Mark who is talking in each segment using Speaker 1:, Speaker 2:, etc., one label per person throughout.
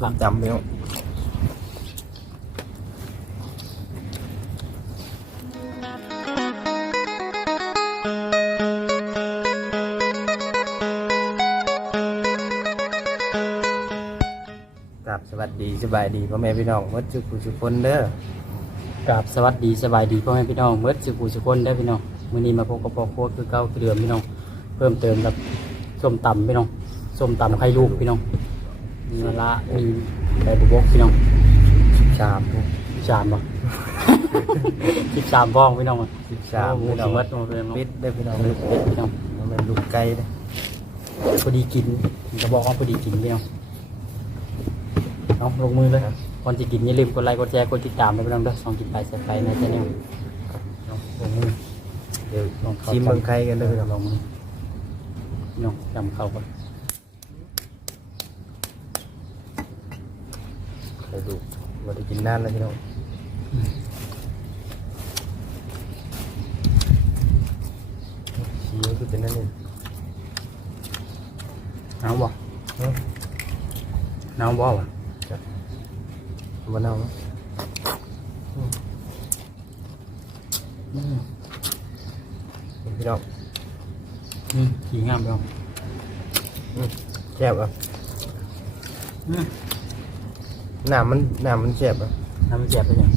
Speaker 1: ส้มตำพี่น้องกับสวัสดีสบายดีพ่อแม่พี่น้องวัดจุกุจุคนเด้อ
Speaker 2: กับสวัสดีสบายดีพ่อแม่พี่น้องเบิดสุขุสุคนได้พี่น้องมื้อนี้มาพบกับพ่อโคตรคือเก่าคือเดิมพี่น้อง เพิ่มเติมกับส้มตำพี่น้องส้มตำไข่ลูกพี่น้อง มีมะระมีใบบุบกพี่น้อง
Speaker 1: ชาม
Speaker 2: สิบสามบ่สิบสามฟองพี่น้อง
Speaker 1: สิบสาม
Speaker 2: โอ้โห
Speaker 1: พี่น้อง
Speaker 2: สิเบิดมาเป็น
Speaker 1: ปิดได้อพี่น้อง
Speaker 2: เป็ดพี่น้อง
Speaker 1: มันเป็นลูกไก่เด้อ
Speaker 2: พอดีกินจะบอกว่าพอดีกินพี่น้องเอาลงมือเลยก่อนจะกินอย่าลืมกดไลค์กดแชร์กดติดตามไปพี่น้องเด้อสองกินไปเสร็จไปในชแนลเอาลงมือ
Speaker 1: เดี๋ยว
Speaker 2: ลองเข้า
Speaker 1: ชิมเมืองไก่กันเด้อพี่น้อง
Speaker 2: ลองมือพี่น้องจำเข้าก่อน
Speaker 1: ไปดูว่าได้กินนานแล้วพี่น้องชี้คือเป็นนั่นเอง
Speaker 2: หนาวบ่
Speaker 1: เนาะ
Speaker 2: หนาวบ่วะ
Speaker 1: วันเอาเนาะ
Speaker 2: อืม
Speaker 1: เป็นพี่น้อง
Speaker 2: อืมขี่งามพี่น้อง
Speaker 1: แซ่บอะ
Speaker 2: อืม
Speaker 1: น้ำมันน้ำมันแซ่บอะ
Speaker 2: น้ำมันเจ็บไปยัง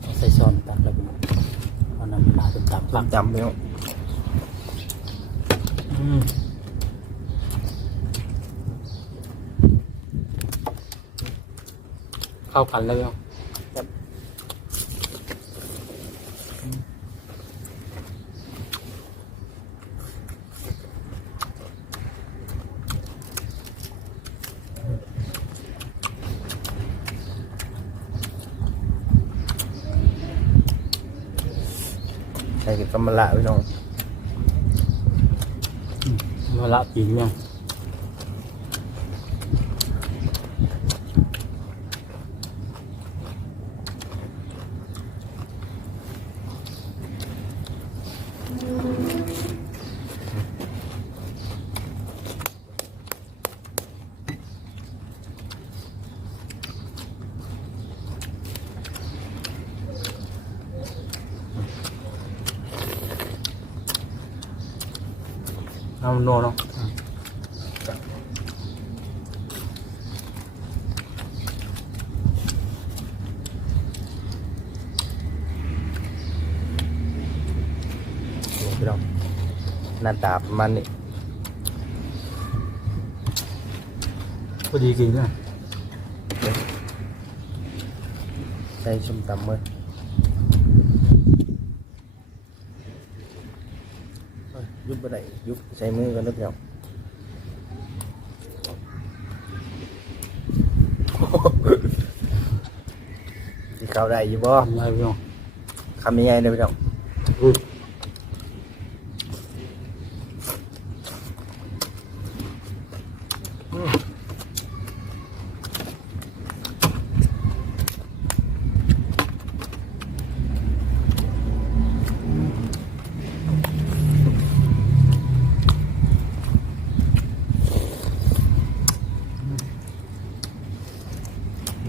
Speaker 2: เอาใส่ช้อนตักแล้วพี่น้องเอาน้ำมันลาดเป็นตับ
Speaker 1: ส้มตำพี่น้อง
Speaker 2: อืมเข้ากันแล้วพี่น้อง
Speaker 1: ใส่กับกำมะละพี่น้อง
Speaker 2: เวละปีเนี่ยเอาโนเนาะ
Speaker 1: พี่น้อง หน้าตาประมาณนี้
Speaker 2: พอดีกินเนี่ย
Speaker 1: ใส่ส้มตำมือเอ้ยยุ บไปไหนยุบใส่มือกันนะพี่น้องที่เขาได้อยู่บ่
Speaker 2: ทำไรพี่น้อง
Speaker 1: คำยังไงเด้อพี่น้อง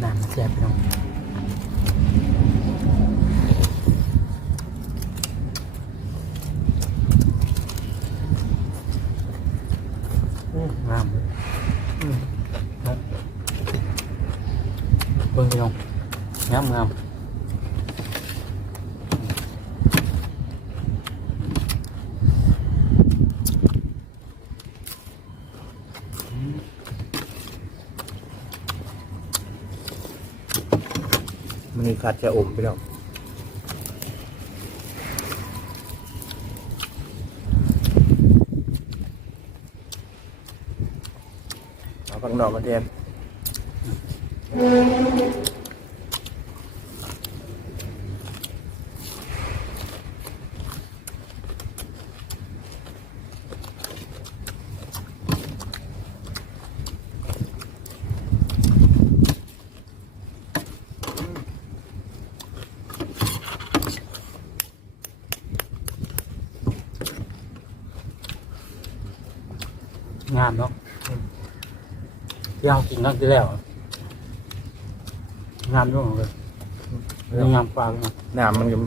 Speaker 2: น้ำแซ่บพี่น้องามเลยอืมครับเบิ่งพี่น้องงามงาม
Speaker 1: มั นมีคัดจะอมไปแล้วเอาข้างนอกมาเทน
Speaker 2: งาม เนาะที่เรากินครั้งที่แล้วงามด้วยเลยงามกว่าเลย
Speaker 1: น้ำมันก็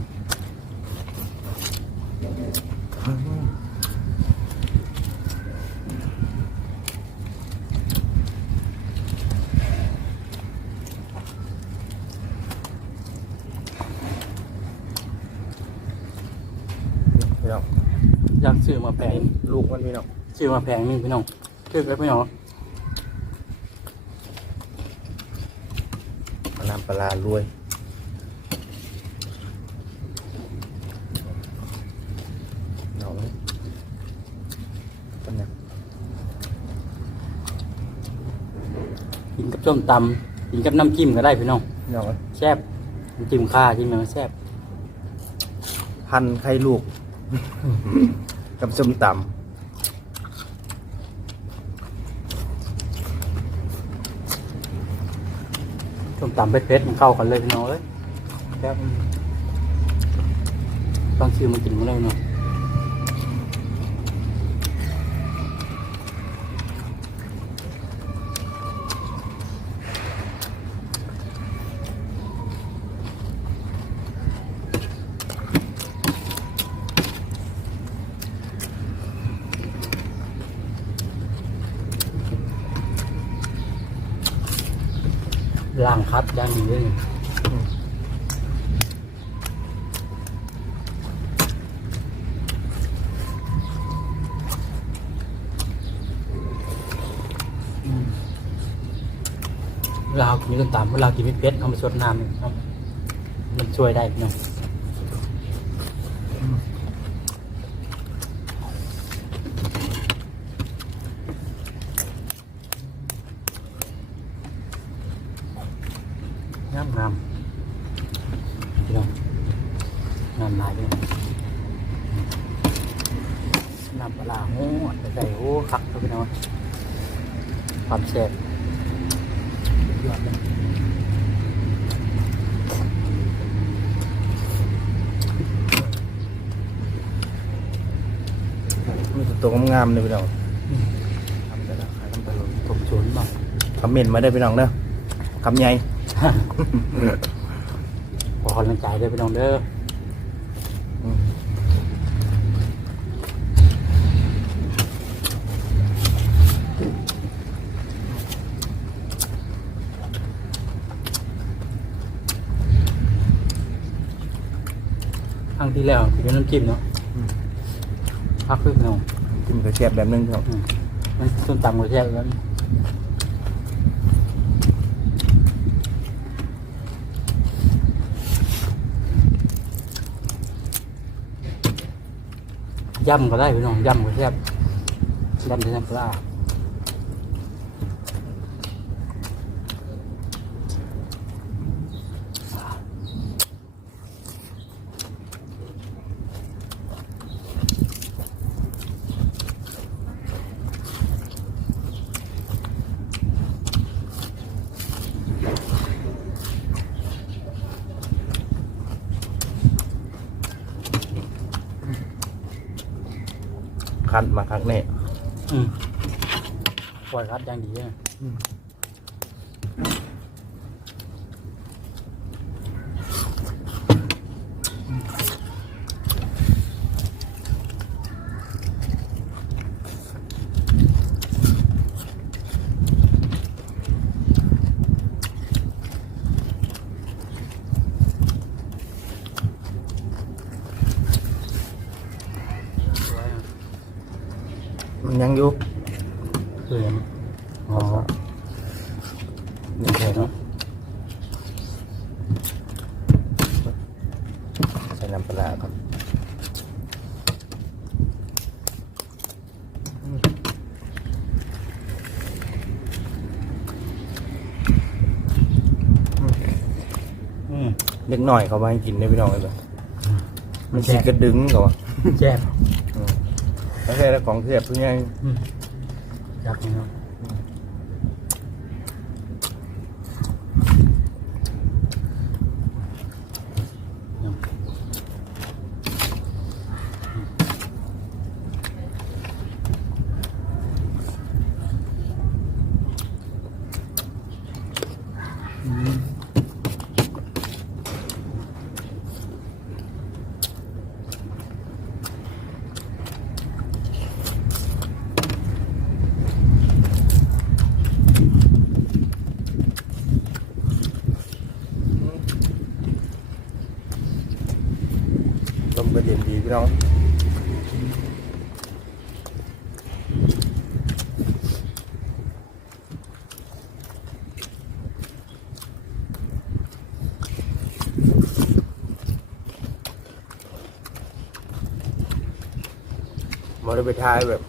Speaker 1: พี่น้อง
Speaker 2: อยากซื้อมาแพง
Speaker 1: ลูกมันพี่น้อง
Speaker 2: ซื้อมาแพงนี่พี่น้อง ซื้อไปพี่น้อง
Speaker 1: เอาน้ำปลาร้ารวยเอาเลยเป็นไง
Speaker 2: กินกับส้มตำกินกับน้ำจิ้มก็ได้พี่น้อง
Speaker 1: เอาเลย
Speaker 2: แซ่บน้ำจิ้มข้าจิ้มมันแซ่บ
Speaker 1: พันไข่ลูก กับส้มต
Speaker 2: ส้มตำเผ็ดเพ็ดมันเข้ากันเลยพี่น้องเอ้ยแซ่บต้องชื่อมากินมาเลยเนาะ ล่างคัดย่างดีเลยเวลาเรากินกันตามเวลากินไม่เป็ดเอามาสดน้ำนี่ครับมันช่วยได้พี่น้อง น้ำน้ำพี่น้องน้ำลายพี่น้องน้ำปลาโอ้แต่ใส่โอ้คักเลยพี่น้อง ความแซ่บยอดเลยำ
Speaker 1: มีแต่ตัวงามๆเลยพี่น้องทำแต่ละขายทำแต่ละ
Speaker 2: ถกชนบ้าง
Speaker 1: คอมเมนต์มาได้อพี่น้องเด้อคำใหญ่
Speaker 2: ขอกำลังใจด้วยพี่น้องเด้อ
Speaker 1: อื
Speaker 2: ที่แล้วกินน้ำจิ้มเนาะพักขึ้นพี่น้อง
Speaker 1: กินกระเทียบแบบนึงพี่น้อง
Speaker 2: อืมมันส้มตำกระเทียมแล้วยำก็ได้พี่น้องยำกระเทียมยำกระเทียมปลา
Speaker 1: คัดมาครั้งนี้
Speaker 2: อืมปล่อยรัดอย่างดีเลย
Speaker 1: ยังอยู่
Speaker 2: เพื่อนอ๋อนี่แค่เนาะ
Speaker 1: ใส่น้ำปลาร้าครับ
Speaker 2: อืม
Speaker 1: เล็กหน่อยเขามาให้กินได้อพี่น้องเลยมัน
Speaker 2: แซ่
Speaker 1: สิ
Speaker 2: บ
Speaker 1: กระดึงเขาว่า
Speaker 2: แซ่บ
Speaker 1: อืมแล้วแค่ของเทียบเพื่อไง
Speaker 2: อืมอยากกินเนาะ
Speaker 1: พี่น้องมาได้ไปทายแบบ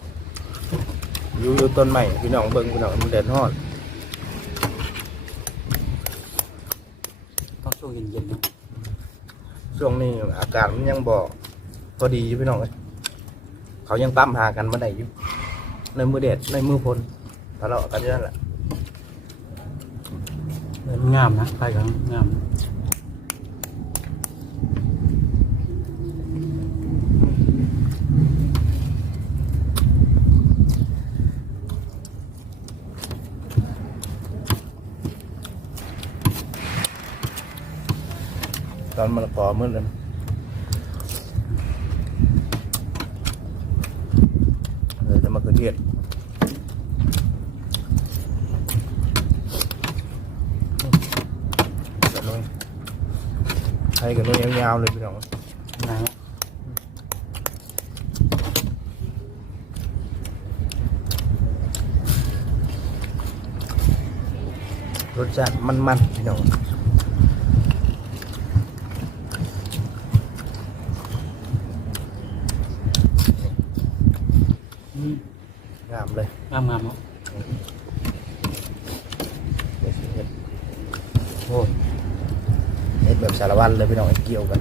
Speaker 1: อยู่อยู่ต้นใหม่พี่น้องเบิ่งพี่น้องมันแดดฮอด
Speaker 2: ต้องช่วงเย็นๆเนาะ
Speaker 1: ช่วงนี้อากาศมันยังบอก พอดีอยู่พี่น้องเอ้ยเขายังปั๊มหากันมาได้อยู่ในมือเด็ดในมือพลทะเลาะกันอยู่นั่นแหละ
Speaker 2: เออมันงามนะไปกันงาม
Speaker 1: ตอนมะละกอมืดเลยเลยจะมะเขือเทศกันนู้น ให้กันนู้นยาวๆเลยพี่น้อง
Speaker 2: นะ
Speaker 1: รสชาติมันๆพี่น้อง
Speaker 2: อืม
Speaker 1: งามเลย
Speaker 2: งามงามๆเนาะ
Speaker 1: เดี๋ยวสิเฮ็ด
Speaker 2: โอ้ย
Speaker 1: เฮ็ดแบบสารวัตรเลยพี่น้องไอ้เกี่ยวกัน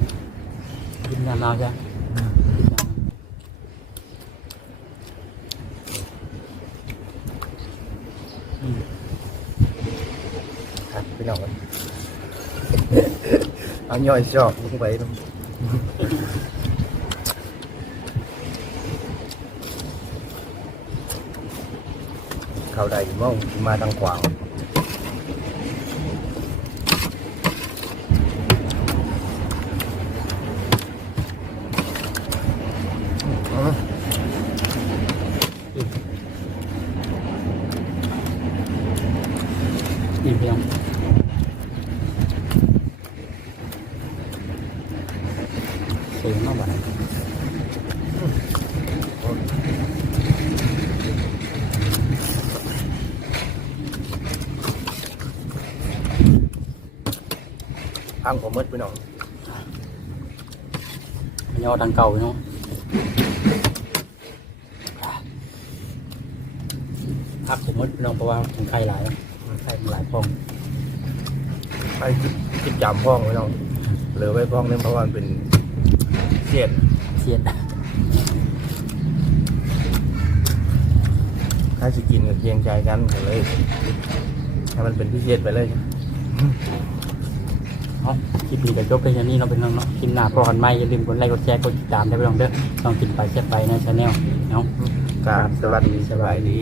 Speaker 2: กินยามลาวจ้ะกินยามอืม
Speaker 1: ครับพี่น้องกันเอาย่อยชอบลงไปเนาะเข้าได้อยู่มั่งมาทางขวางอืม
Speaker 2: อิ่มเพียง เสียงมากบ่าย
Speaker 1: พังผมมืดพี่น้อง
Speaker 2: ยอทางเก่าไปเนาะพักผมมืดลองเพราะว่าถึงไข่หลายไข่หลายฟอง
Speaker 1: ไปคิดคิดจำพ้องพี่น้องเหลือไว้พ้องนึงเพราะว่ามันเป็น เสียด
Speaker 2: เสียด
Speaker 1: ถ้าจะกินก็เคียงใจกันก็เลยให้มันเป็นพิเศษไปเลย
Speaker 2: เนาะคลิปนี้ก็จบไปแค่นี้เราะเป็นน้องเนาะคลิปหน้าพอกันไหมอย่าลืมกดไลค์กดแชร์กดติดตามได้ไปลองเด้อต้องกินไปแช่ไปในชาแนลเนาะ
Speaker 1: กราบสวัสดีสบายดี